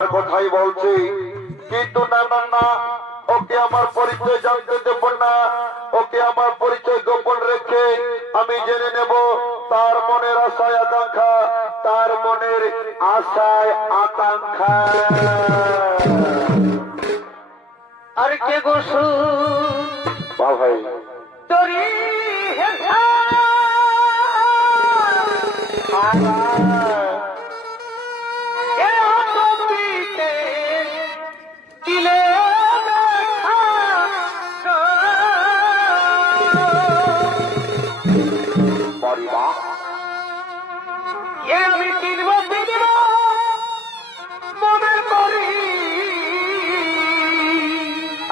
কথাই বলছি, কিন্তু না না না, ওকে আমার পরিচয় জানতে দেব না। ওকে আমার পরিচয় গোপন রেখে আমি জেনে নেব তার মনের আশায় আকাঙ্ক্ষা, তার মনের আশায় আকাঙ্ক্ষা। আর কে গোসু বা ভাই তরি দিলে পরিবার আমি কিনব কিনব মনে করি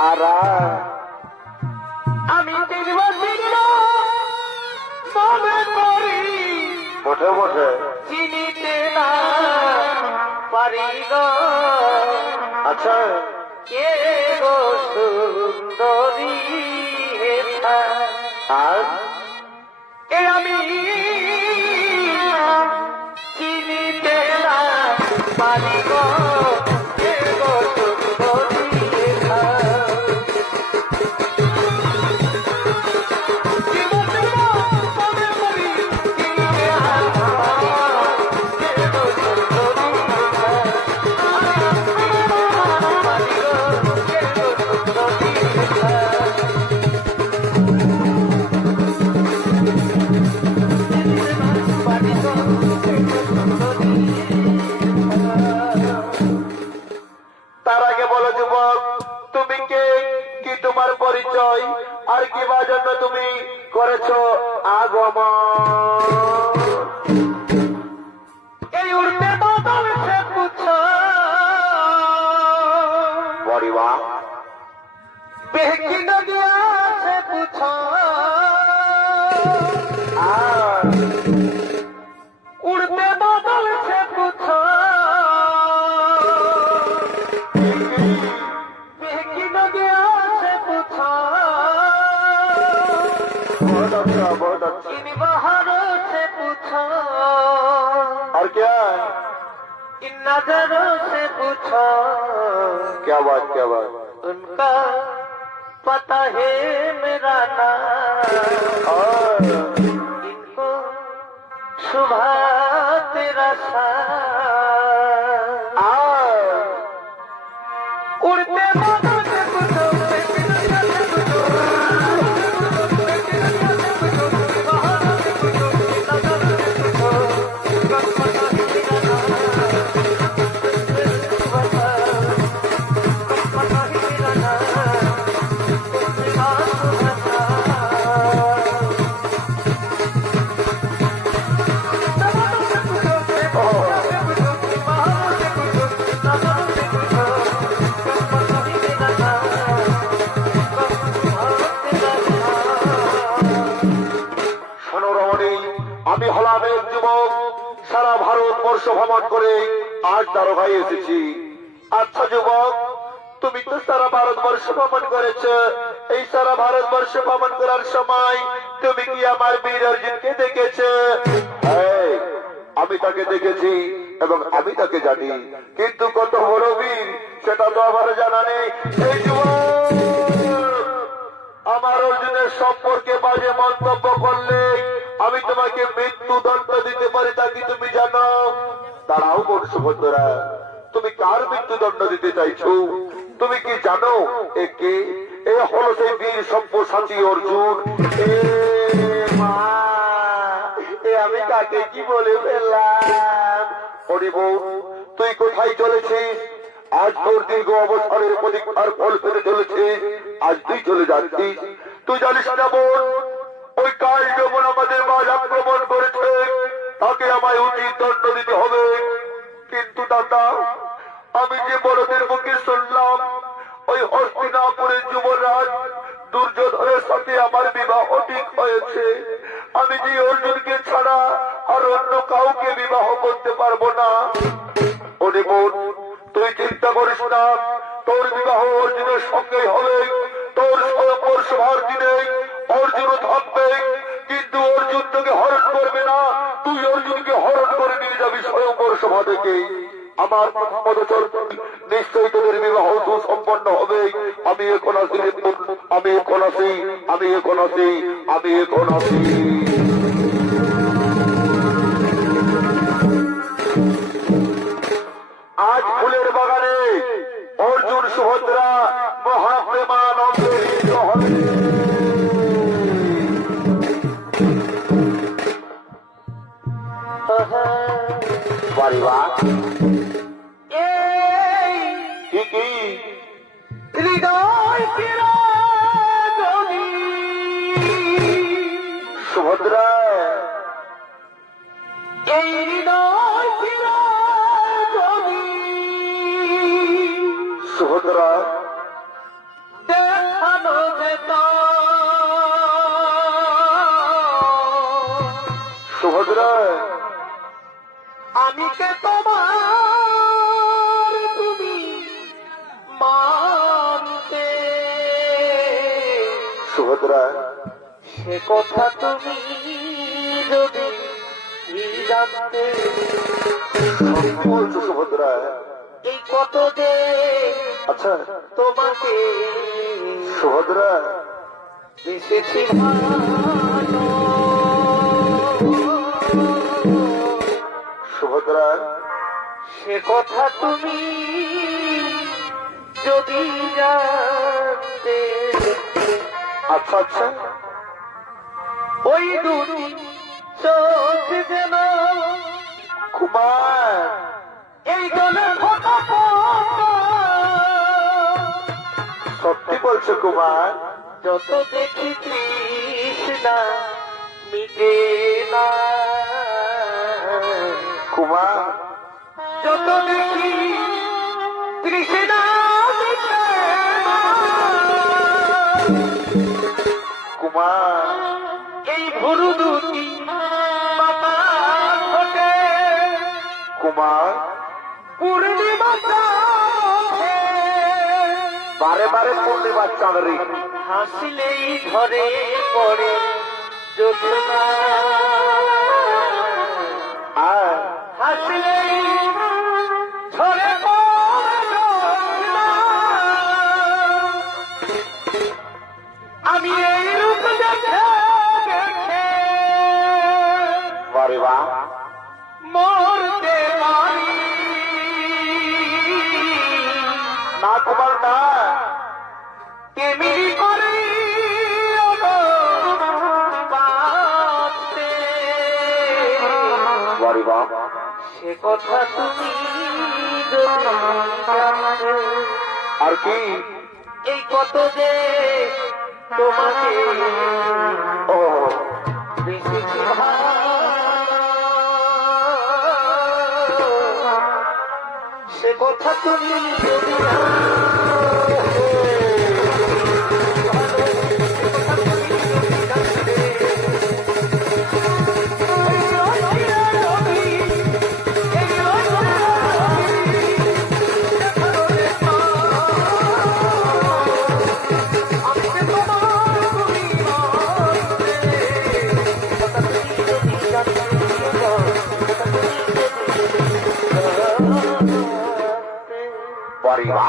আর আমি কিনব কিনব মনে করি বটে বটে। চিনিতে না পারি গো আচ্ছা কে গো সুন্দরী হেথা আর এ আমি চিনিতে না পারি গো কে গো সুন্দরী হেথা তার আগে বলো যুবক, তুমি কে, কি তোমার পরিচয়, আর কি বা জন্য তুমি করেছো আগমন? এই উড়তে বাদল সে পুছো বড়িবা বেহকি নদিয়া সে পুছো উড়তে বাদল সে পুছো বেহকি নদিয়া সে পুছো बहुत अच्छा बहुत अच्छा। इन बहारों से पूछो और क्या इन नजरों से पूछो क्या बात क्या बात। उनका पता है मेरा नाम और इनको सुबह तेरा उड़ते बादल से पूछो শোনো রমণী, আমি হলাম এক যুবক, সারা ভারতবর্ষ ভ্রমণ করে আজ দ্বারকায় এসেছি। আচ্ছা যুবক, তুমি তো সারা ভারতবর্ষ ভ্রমণ করেছ, এই সারা ভারতবর্ষ ভ্রমণ করার সময় তুমি কি আমার বীর অর্জুনকে দেখেছ? হ্যাঁ, আমি তাকে দেখেছি এবং আমি তাকে জানি, কিন্তু কত বড় বীর সেটা তো আমার জানা নেই। এই যুবক, আমার অর্জুনের সম্পর্কে বাজে মন্তব্য করলে আমি তোমাকে মৃত্যুদণ্ড দিতে পারি, তা কি তুমি জানো? দাঁড়াও বংশবন্ধুরা, তুমি কার মৃত্যুদণ্ড দিতে চাইছো? তুমি কি জানো এ কে? এ হলো সেই বীর সব্যসাচী অর্জুন। এ মা, এ আমি কাকে কি বলে ফেললাম? ওরে বোন, তুই কোথায় চলেছিস? আজ তোর দীর্ঘ অবসরের প্রতীক্ষার ফল পেতে চলেছে, আজ তুই চলে যাচ্ছিস। তুই জানিস না বোন, ওই কাল যখন আমাদের মাঝ আক্রমণ করেছে তাকে আমায় উচিত দণ্ড দিতে হবে। কিন্তু দাদা, আমি যে বড়দের মুখে শুনলাম ওই হস্তিনাপুরের যুবরাজ দুর্যোধনের সাথে আমার বিবাহ ঠিক হয়েছে, আমি যে অর্জুনকে ছাড়া আর অন্য কাউকে বিবাহ করতে পারবো না। ওরে বোন, তুই চিন্তা করিস না, তোর বিবাহ অর্জুনের সঙ্গেই হবে। তোর স্বয়ংবর সভার দিনে অর্জুন থাকবে, কিন্তু অর্জুন তোকে হরণ করবে না, তুই অর্জুনকে হরণ করে নিয়ে যাবি স্বয়ংবর সভা থেকে। আমার কথা মতো চলবে, নিশ্চয়ই তোদের বিবাহ সুসম্পন্ন হবে। আমি এখন আসি, আমি এখন আসি, আমি এখন আসি, আমি এখন আসি। আজ ফুলের বাগানে অর্জুন সুভদ্রা মহাপ্রেমানন্দে মিলিত হবে। বাড়ি বা এই কি হৃদয় চিরজনী সুভদ্রা, এই হৃদয় চিরজনী সুভদ্রা, দেখানো যেত সুভদ্রা, আমি কে তোমার তুমি মানতে, সুভদ্রা, সে কথা তুমি যদি জানতে। কি বলছো সুভদ্রা? এই কত যে আচ্ছা তোমাকে সুভদ্রা, বেসেছি ভালো, সুভদ্রা, সে কথা তুমি যদি জানতে। আচ্ছা আচ্ছা, ওই দুটি চোখ যেন কুমার, এই জলে ফোটা ফোটা, সত্যি বলছো কুমার? যত দেখি তৃষ্ণা মিটে না, কুমার, যত দেখি তৃষ্ণা মিটে না, কুমার, এই ভুরু দুটি পাতা ফোটে কুমার, পূর্ণিমা চাঁদে, বারে বারে পূর্ণিমার চাঁদরি, হাসলেই ধরে পড়ে জ্যোৎস্না, আর হাসলেই ধরে পড়ে জ্যোৎস্না। আমি এই রূপ দেখে দেখে বারে বা মরতে পারি না কুমার না, কেমিনি করে বাঁচতে, বারে বা সে কথা তুমি যদি জানতে। আর কি? এই কত যে তোমাকে ও বেশি ভালো, সে কথা তুমি যদি বারে বা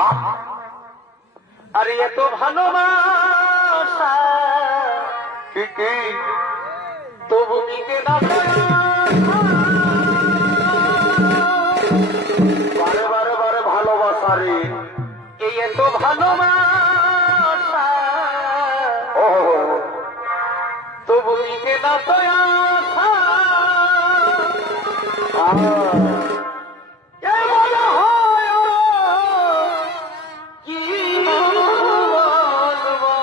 আরে এত ভালোবাসা কি তবু মিটে না, বারে বারে বারে ভালোবাসা রে, এই এত ভালোবাসা ও তবু মিটে না তো আশা। এই মনে হয় কি বলবো,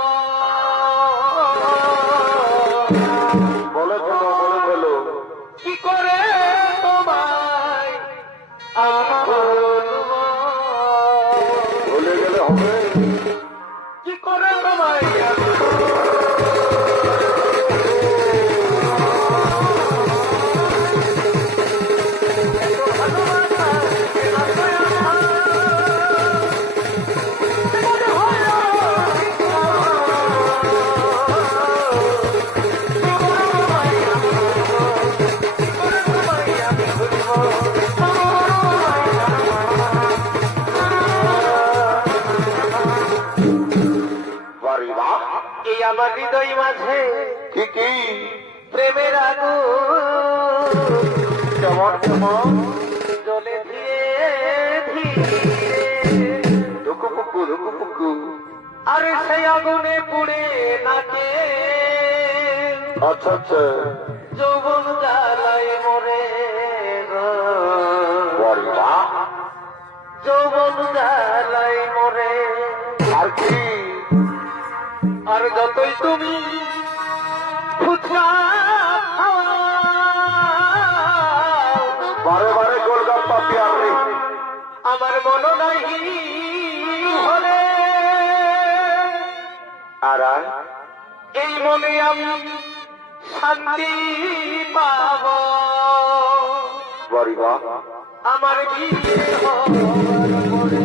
বলে ফেলো, বলে ফেলো। কি করে তোমায় আমি বলবো, ভুলে গেলে হবে? কি করে তোমায় আমি আমার হৃদয় মাঝে কি কি প্রেমের আগুন কেমন কেমন জ্বলে ধীরে ধীরে ধুকুপুকু ধুকুপুকু আর সেই আগুনে পুড়ে নাকে আচ্ছা আচ্ছা যৌবন জ্বালায় মরে গো। বাড়ি বাহ যৌবন জ্বালায় মরে আর কি আর যতই তুমি ফুচকা খাওয়াও, বারে বারে গোলগাপ্পা পিয়ারে আমার মন নাই হলে আর এই মনে আমি শান্তি পাব। বাড়ি বাহ আমার বিয়ে হওয়ার পরে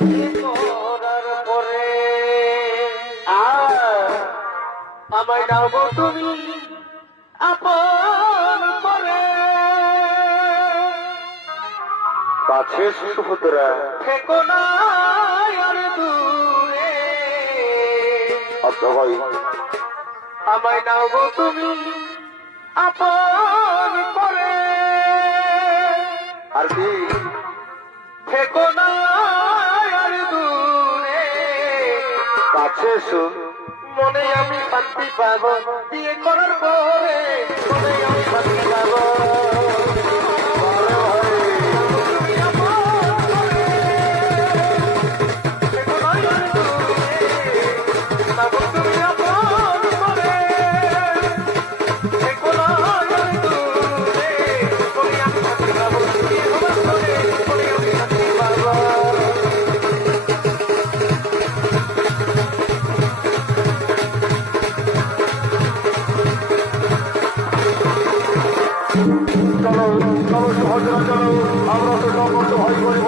বিয়ে করার পরে আমায় নাও তুমি আপন করে কাছে সুপুত্রা থেকো না আর দূরে। আচ্ছা ভাই আমায় নাও গো তুমি আপন করে আর কি থেকো না আর দূরে। কাছে শুন মনে আমি শান্তি পাব বিয়ে করার পরে, মনে আমি শান্তি পাব। তুমি আপন করে, থেকো না আর দূরে। নাও গো তুমি আপন করে, থেকো না আর দূরে। মনে আমি শান্তি পাব বিয়ে হবার পরে, মনে আমি শান্তি পাব। চলো চলো সহজরা চলো আমরা তো সম্বন্ধ ভাই করিব